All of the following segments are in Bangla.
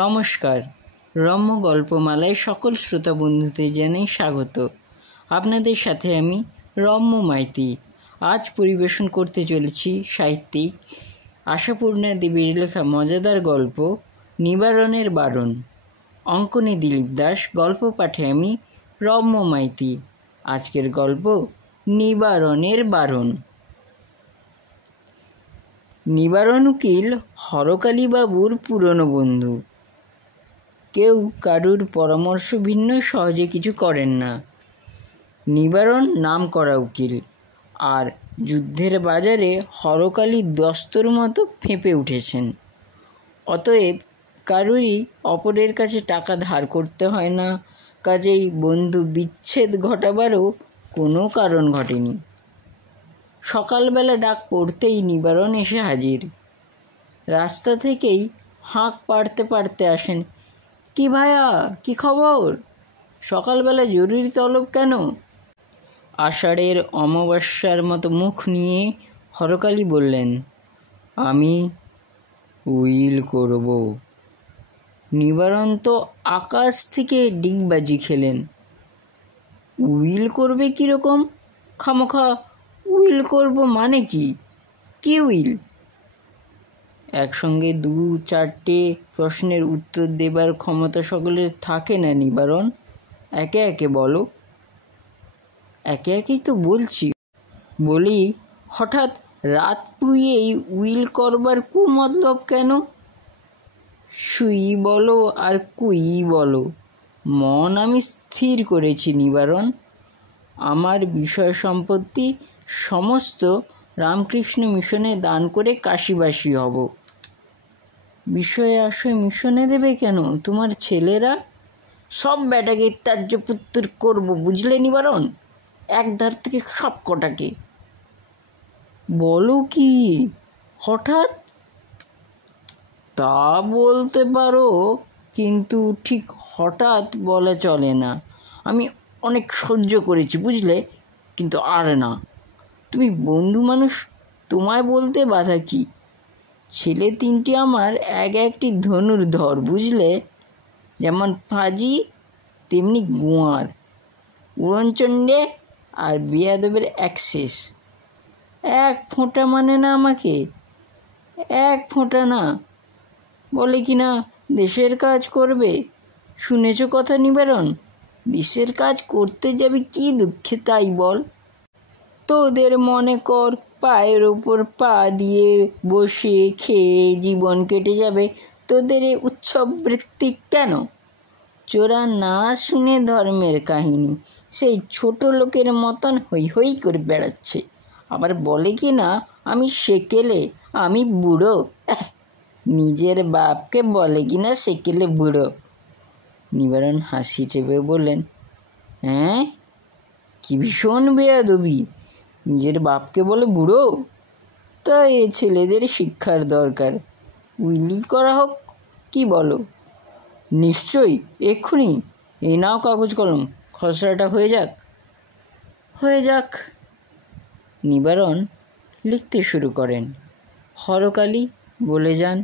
নমস্কার, রম্য গল্পমালায় সকল শ্রোতা বন্ধুদের জানাই স্বাগত। আপনাদের সাথে আমি রম্য মাইতি। আজ পরিবেশন করতে চলেছি সাহিত্যিক আশাপূর্ণা দেবীর লেখা মজাদার গল্প নিবারণের বারণ। অঙ্কনে দিলীপ দাস, গল্প পাঠে আমি রম্য মাইতি। আজকের গল্প নিবারণের বারণ। নিবারণ উকিল হরকালীবাবুর পুরনো বন্ধু। কেউ কারুর পরামর্শ ভিন্ন সহজে কিছু করেন না। নিবারণ নাম করা উকিল, আর যুদ্ধের বাজারে হরকালী দস্তর মতো ফেঁপে উঠেছেন। অতএব কারুরই অপরের কাছে টাকা ধার করতে হয় না, কাজেই বন্ধু বিচ্ছেদ ঘটাবারও কোনো কারণ ঘটেনি। সকালবেলা ডাক পড়তেই নিবারণ এসে হাজির। রাস্তা থেকেই হাঁক পাড়তে পাড়তে আসেন। কি ভাইয়া, কি খবর? সকালবেলা জরুরি তলব কেন? আষাঢ়ের অমাবস্যার মতো মুখ নিয়ে হরকালী বললেন, আমি উইল করব। নিবারণ তো আকাশ থেকে ডিগবাজি খেলেন। উইল করবে কীরকম? খামোখা উইল করব মানে কি? কি উইল? একসঙ্গে দু চারটে প্রশ্নের উত্তর দেবার ক্ষমতা সকলের থাকে না নিবারণ। একে একে বলো। একে একেই তো বলছি। বলি, হঠাৎ রাত পুইয়েই উইল করবার কুমতলব কেন? সুই বলো আর কুই বলো, মন আমি স্থির করেছি নিবারণ। আমার বিষয় সম্পত্তি সমস্ত রামকৃষ্ণ মিশনে দান করে কাশিবাসী হব। বিষয়ে আশয় মিশনে দেবে কেন তোমার ছেলেরা? সব বেটাকে ত্যায্যপুত্র করব, বুঝলে নিবারণ? একধার থেকে সব কটাকে। বলো কি হঠাৎ? তা বলতে পারো, কিন্তু ঠিক হঠাৎ বলা চলে না। আমি অনেক সহ্য করেছি বুঝলে, কিন্তু আর না। তুমি বন্ধু মানুষ, তোমায় বলতে বাধা কি? ছেলে তিনটি আমার এক একটি ধনুর্ধর বুঝলে, যেমন ফাজি তেমনি গোয়ার, উড়নচণ্ডে আর বিয়াদবের অ্যাক্সেস। এক ফোঁটা মানে না আমাকে, এক ফোঁটা না। বলে কি না দেশের কাজ করবে। শুনেছ কথা নিবারণ? দেশের কাজ করতে যাবে কি দুঃখে তাই বল। তোদের মনে কর পায়ের ওপর পা দিয়ে বসে খেয়ে জীবন কেটে যাবে, তোদের এ উৎসব বৃত্তি কেন? চোরা না শুনে ধর্মের কাহিনী সেই ছোট লোকের মতন হই হই করে বেড়াচ্ছে। আবার বলে কি না আমি সেকেলে, আমি বুড়ো। নিজের বাপকে বলে কি না সেকেলে বুড়ো। নিবারণ হাসি চেপে বললেন, হ্যাঁ, কি ভীষণ বেয়াদবি! নিজের বাপকে বলে বুড়ো? তা এ ছেলেদের শিক্ষার দরকার। উইলি করা হোক, কি বলো? নিশ্চয়ই, এক্ষুনি। এই নাও কাগজ কলম, খসড়াটা হয়ে যাক। হয়ে যাক। নিবারণ লিখতে শুরু করেন। হরকালী বলে যান।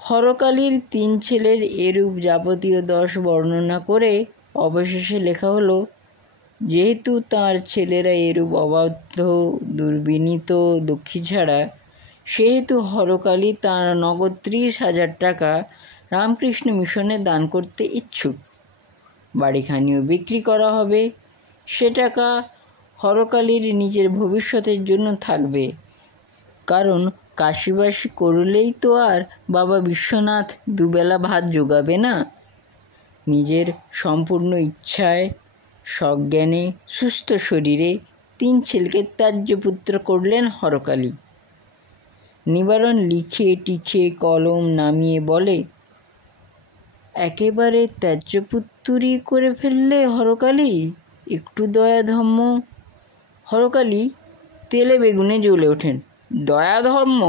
হরকালীর 3 ছেলের এরূপ যাবতীয় 10 বর্ণনা করে অবশেষে লেখা হলো, যেহেতু তার ছেলেরা এরূপ অবাধ্য, দুর্বিনীত, দুঃখী ছাড়া, সেহেতু হরকালী তাঁর নগদ 30,000 টাকা রামকৃষ্ণ মিশনে দান করতে ইচ্ছুক। বাড়িখানিও বিক্রি করা হবে। সে টাকা হরকালীর নিজের ভবিষ্যতের জন্য থাকবে, কারণ কাশিবাসী করলেই তো আর বাবা বিশ্বনাথ দুবেলা ভাত জোগাবে না। নিজের সম্পূর্ণ ইচ্ছায়, সজ্ঞানে, সুস্থ শরীরে 3 ছেলেকে ত্যায্যপুত্র করলেন হরকালী। নিবারণ লিখে টিখে কলম নামিয়ে বলে, একেবারে ত্যায্যপুত্রই করে ফেললে হরকালী, একটু দয়া ধর্ম। হরকালী তেলে বেগুনে জ্বলে ওঠেন। দয়া ধর্ম?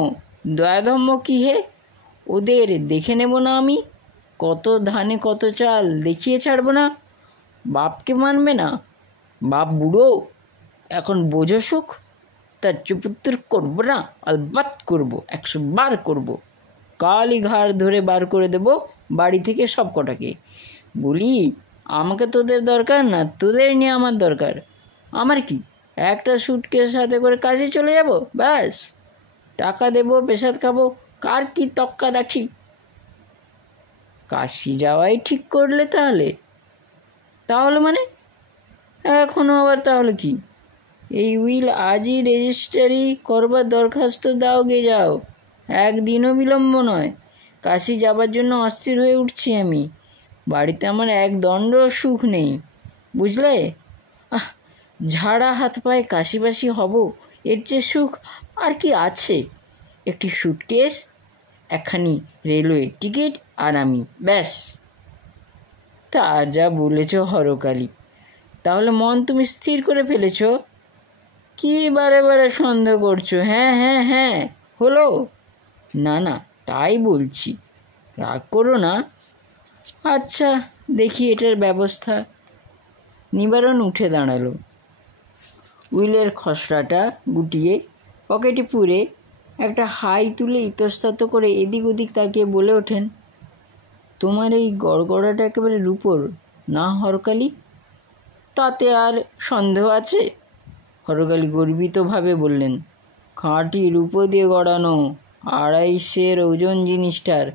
দয়া ধর্ম কি হে? ওদের দেখে নেব না আমি? কত ধানে কত চাল দেখিয়ে ছাড়ব না? বাপকে মানবে না? বাপ বুড়ো, এখন বোঝো সুখ। ত্যায্যপুত্র করব না? আলবাত করব, 100 বার করব। কালই ঘাড় ধরে বার করে দেব বাড়ি থেকে সব কটাকে। বলি, আমাকে তোদের দরকার না, তোদের নিয়ে আমার দরকার। আমার কি, একটা সুটকেস হাতে করে কাজে চলে যাব, ব্যাস। টাকা দেবো, পেশাদ খাবো, কার কি তক্কা রাখি। কাশি যাওয়াই ঠিক করলে তাহলে? তাহলে মানে এখনও আবার তাহলে কি? এই উইল আজই রেজিস্ট্রারি করবার দরখাস্ত দাও গে যাও, একদিনও বিলম্ব নয়। কাশি যাবার জন্য অস্থির হয়ে উঠছি আমি। বাড়িতে আমার এক দণ্ড সুখ নেই, বুঝলে? ঝাড়া হাত পায়ে কাশিবাসি হব, এর চেয়ে সুখ আর কি আছে? একটি সুটকেস, একখানি রেলওয়ে টিকিট, আর আমি, ব্যাস। তা যা বলেছ হরকালী, তাহলে মন তুমি স্থির করে ফেলেছ? কি বারে বারে সন্দেহ করছো? হ্যাঁ হ্যাঁ হ্যাঁ, হলো? না না, তাই বলছি, রাগ করো না। আচ্ছা, দেখি এটার ব্যবস্থা। নিবারণ উঠে দাঁড়ালো। উইলের খসড়াটা গুটিয়ে পকেটে পুরে একটা হাই তুলে ইতস্তত করে এদিক ওদিক তাকিয়ে বলে ওঠেন, তোমার এই গড়গড়াটা একেবারে রূপোর না হরকালী? তাতে আর সন্দেহ আছে? হরকালী গর্বিতভাবে বললেন, খাঁটি রূপো দিয়ে গড়ানো, 250 ওজন জিনিসটার।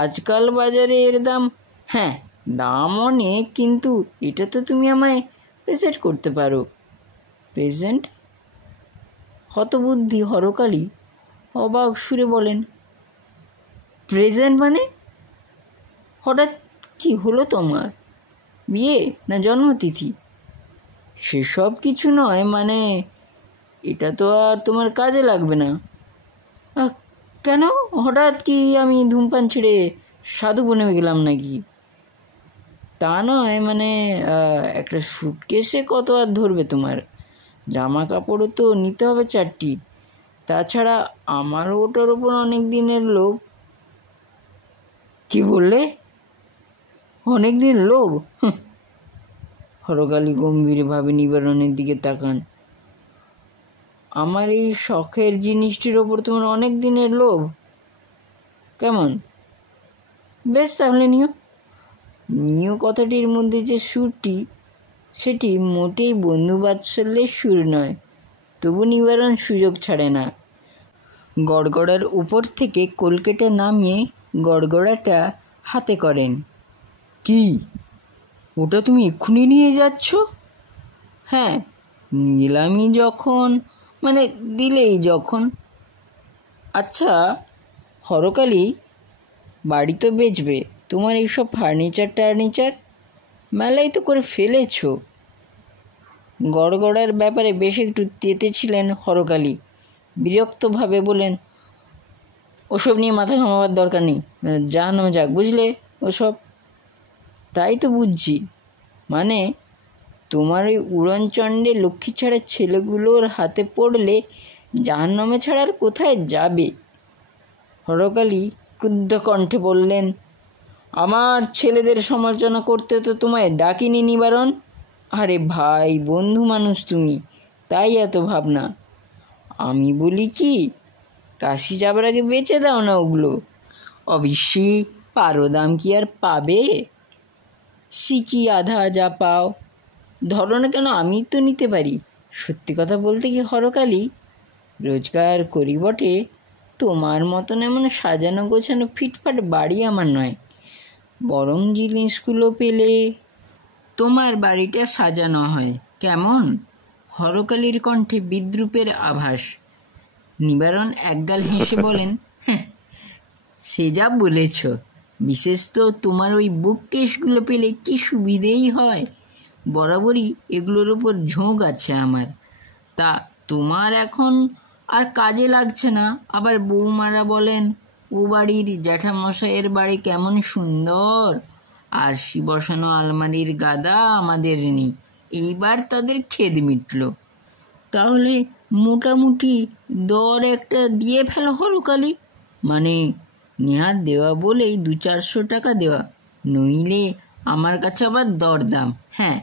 আজকাল বাজারে এর দাম, হ্যাঁ দাম অনেক, কিন্তু এটা তো তুমি আমায় প্রেজেন্ট করতে পারো। প্রেজেন্ট? হতবুদ্ধি হরকালী অবাক সুরে বলেন, প্রেজেন্ট মানে? হঠাৎ কি হলো তোমার? বিয়ে না জন্মতিথি? সেসব কিছু নয়, মানে এটা তো আর তোমার কাজে লাগবে না। কেন হঠাৎ কি আমি ধূমপান ছেড়ে সাধু বনে গেলাম নাকি? তা নয়, মানে একটা সুটকেসে কত আর ধরবে তোমার? জামা কাপড়ও তো নিতে হবে 4টি। তাছাড়া আমারও ওটার ওপর অনেক দিনের লোভ। কি বললে? অনেক দিন লোভ? হরকালী গম্ভীরভাবে নিবারণের দিকে তাকান। আমার এই শখের জিনিসটির ওপর তোমার অনেক দিনের লোভ? কেমন? বেশ, তাহলে নিও কথাটির মধ্যে যে সুরটি, সেটি মোটেই বন্ধুবাৎসল্যের সুর নয়। তবু নিবারণ সুযোগ ছাড়ে না। গড়গড়ার উপর থেকে কলকেটে নামিয়ে গড়গড়াটা হাতে করেন। কি, ওটা তুমি এক্ষুনি নিয়ে যাচ্ছ? হ্যাঁ, নিলামি যখন, মানে দিলেই যখন। আচ্ছা হরকালী, বাড়ি তো বেচবে, তোমার এইসব ফার্নিচার মেলাই তো করে ফেলেছ। গড়গড়ার ব্যাপারে বেশ একটু তেতেছিলেন হরকালী। বিরক্তভাবে বলেন, ওসব নিয়ে মাথা ঘামাবার দরকার নেই, জাহান্নামে যাক, বুঝলে ওসব? তাই তো বুঝছি, মানে তোমার ওই উড়নচণ্ডে লক্ষ্মী ছাড়া ছেলেগুলোর হাতে পড়লে জাহান্নামে ছাড়া আর কোথায় যাবে? হরকালী ক্রুদ্ধ কণ্ঠে বললেন, আমার ছেলেদের সমালোচনা করতে তো তোমায় ডাকিনি নিবারণ। আরে ভাই, বন্ধু মানুষ তুমি, তাই এত ভাবনা। আমি বলি কি, কাশি যাবার আগে বেচে দাও না ওগুলো। অবশ্যই পারো, দাম কি আর পাবে? সিকি আধা যা পাও, ধরো না কেন, আমি তো নিতে পারি। সত্যি কথা বলতে কি হরকালী, রোজগার করি বটে, তোমার মতন এমন সাজানো গোছানো ফিটফাট বাড়ি আমার নয়। বরং জিনিসগুলো পেলে তোমার বাড়িটা সাজানো হয় কেমন? হরকালীর কণ্ঠে বিদ্রূপের আভাস। নিবারণ একগাল হেসে বলেন, সে যা বলেছ, বিশেষ তো তোমার ওই বুক কেসগুলো পেলে কি সুবিধেই হয়। বরাবরই এগুলোর উপর ঝোঁক আছে আমার। তা তোমার এখন আর কাজে লাগছে না, আবার বৌমারা বলেন ও বাড়ির জ্যাঠামশাইয়ের বাড়ি কেমন সুন্দর, আর বসানো আলমারির গাদা আমাদের নেই। এইবার তাদের খেদ মিটল। তাহলে মোটামুটি দর একটা দিয়ে ফেলো হরকালী, মানে নেহার দেওয়া বলেই 200-400 টাকা দেওয়া, নইলে আমার কাছে আবার দরদাম। হ্যাঁ।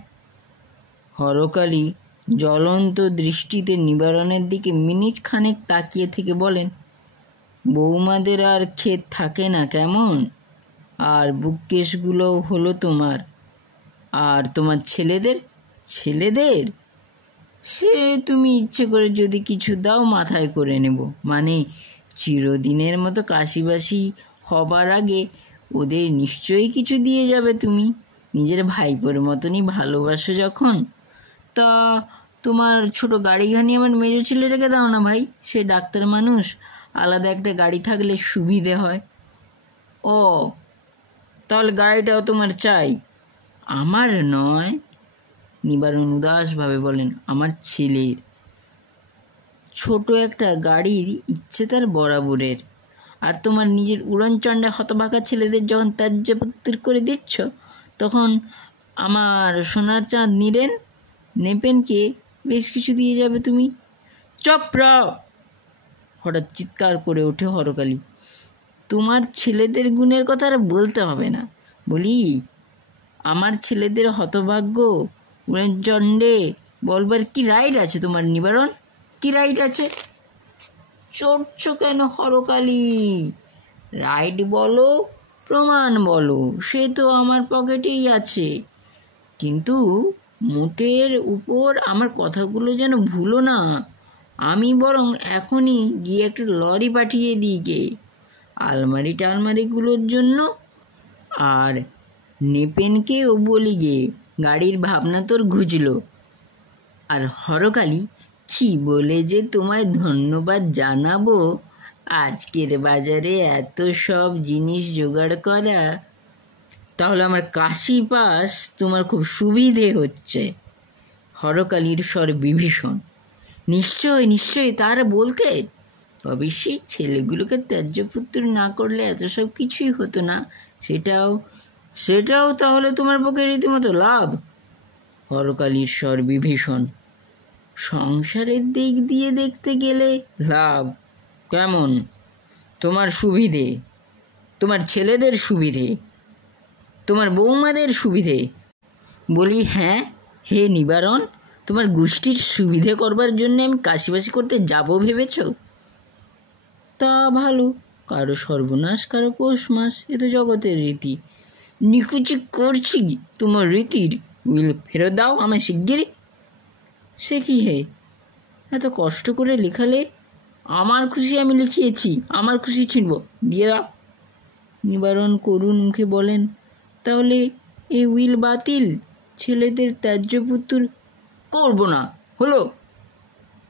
হরকালী জ্বলন্ত দৃষ্টিতে নিবারণের দিকে মিনিট খানেক তাকিয়ে থেকে বলেন, বৌমাদের আর ক্ষেত থাকে না কেমন? আর বুককেশগুলো হলো তোমার। আর তোমার ছেলেদের সে তুমি ইচ্ছে করে যদি কিছু দাও মাথায় করে নেব। মানে চিরদিনের মতো কাশিবাসি হবার আগে ওদের নিশ্চয়ই কিছু দিয়ে যাবে তুমি। নিজের ভাইপোর মতনই ভালোবাসো যখন। তা তোমার ছোট গাড়িখানি আমার মেজো ছেলেটাকে দাও না ভাই, সে ডাক্তার মানুষ, আলাদা একটা গাড়ি থাকলে সুবিধে হয়। ও, তাহলে গাড়িটাও তোমার চাই? আমার নয়, নিবারণ উদাসভাবে বলেন, আমার ছেলের। ছোট একটা গাড়ির ইচ্ছে তার বরাবরের। আর তোমার নিজের উড়নচণ্ডা হতভাগা ছেলেদের যখন ত্যায্যপুত্র করে দিচ্ছ, তখন আমার সোনার চাঁদ নেপেনকে বেশ কিছু দিয়ে যাবে তুমি। চপরাও! হঠাৎ চিৎকার করে ওঠে হরকালী। তোমার ছেলেদের গুণের কথা আর বলতে হবে না। বলি, আমার ছেলেদের হতভাগ্য উড়নচণ্ডে বলবার কি রাইট আছে তোমার নিবারণ? কি রাইট আছে? চড়ছ কেন হরকালী? রাইট বলো, প্রমাণ বলো, সে তো আমার পকেটেই আছে। কিন্তু মোটের উপর আমার কথাগুলো যেন ভুলো না। আমি বরং এখনই গিয়ে একটা লরি পাঠিয়ে দিই গে আলমারিগুলোর জন্য। আর নেপেনকেও বলি গে, গাড়ির ভাবনা তোর ঘুচলো। আর হরকালী, কি বলে যে তোমায় ধন্যবাদ জানাবো, আজকের বাজারে এত সব জিনিস জোগাড় করা। তাহলে আমার কাশি পাস তোমার খুব সুবিধে হচ্ছে। হরকালীর স্বর বিভীষণ। নিশ্চয়ই তার বলতে। অবশ্যই ছেলেগুলোকে ত্যায্যপুত্র না করলে এত সব কিছুই হতো না। সেটাও তাহলে তোমার পক্ষে রীতিমতো লাভ। হরকালীর স্বর বিভীষণ। সংসারের দিক দিয়ে দেখতে গেলে লাভ। কেমন? তোমার সুবিধে, তোমার ছেলেদের সুবিধে, তোমার বৌমাদের সুবিধে। বলি, হ্যাঁ হে নিবারণ, তোমার গোষ্ঠীর সুবিধে করবার জন্য আমি কাশিবাসি করতে যাব ভেবেছ? তা ভালো, কারো সর্বনাশ কারো পৌষ মাস, এ তো জগতের রীতি। নিকুচি করছি তোমার রীতির। উইল ফেরত দাও আমায় শিগগিরই। সে কি হে, এত কষ্ট করে লেখালে? আমার খুশি আমি লিখিয়েছি, আমার খুশি ছিনব, দিয়ে দাও। নিবারণ করুণ মুখে বলেন, তাহলে এই উইল বাতিল? ছেলেদের ত্যায্যপুত্র করব না, হলো?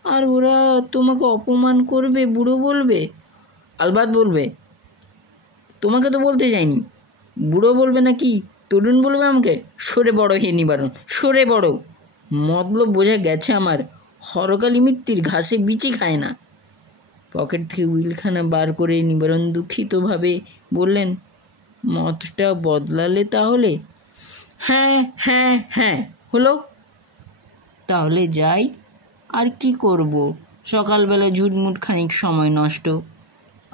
আর ওরা তোমাকে অপমান করবে, বুড়ো বলবে? আলবাত বলবে। তোমাকে তো বলতে যায়নি। বুড়ো বলবে নাকি তরুণ বলবে আমাকে? সরে বড় হে নিবারণ, সরে বড়। মতলব বোঝা গেছে আমার। হরকালী মিত্তির ঘাসে বিচি খায় না। পকেট থেকে উইলখানা বার করে নিবারণ দুঃখিতভাবে বললেন, মতটা বদলালে তাহলে? হ্যাঁ, হলো। তাহলে যাই, আর কি করব? সকালবেলা ঝুটমুট খানিক সময় নষ্ট।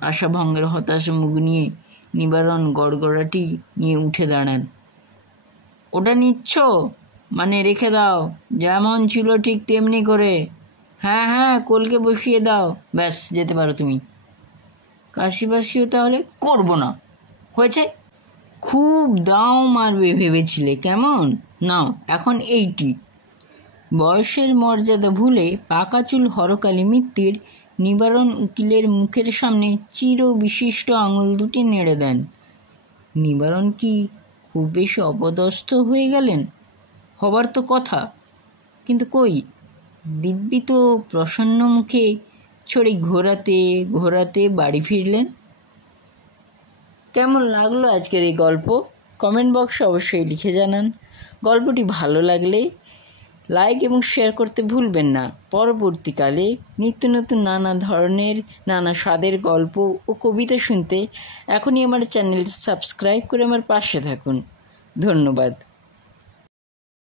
আশাভঙ্গের হতাশা মুখ নিয়ে নিবারণ গড়গড়াটি নিয়ে উঠে দাঁড়ান। ওটা নিচ্ছ? মানে রেখে দাও, যেমন ছিল ঠিক তেমনি করে। হ্যাঁ, কলকে বসিয়ে দাও, ব্যাস যেতে পারো তুমি। কাশিবাসিও তাহলে করব না, হয়েছে? খুব দাও মারবে ভেবেছিলে, কেমন? নাও এখন 80। বয়সের মর্যাদা ভুলে পাকা চুল হরকালী মিত্তির নিবারণ উকিলের মুখের সামনে চির বিশিষ্ট আঙুল দুটি নেড়ে দেন। নিবারণ কি খুব বেশি অপদস্থ হয়ে গেলেন? হবার তো কথা, কিন্তু কই, দিব্যি তো প্রসন্ন মুখে ছড়ি ঘোরাতে বাড়ি ফিরলেন। কেমন লাগলো আজকের এই গল্প? কমেন্ট বক্সে অবশ্যই লিখে জানান। গল্পটি ভালো লাগলে লাইক এবং শেয়ার করতে ভুলবেন না। পরবর্তীকালে নিত্য নতুন নানা ধরনের নানা স্বাদের গল্প ও কবিতা শুনতে এখনই আমার চ্যানেলটি সাবস্ক্রাইব করে আমার পাশে থাকুন। ধন্যবাদ।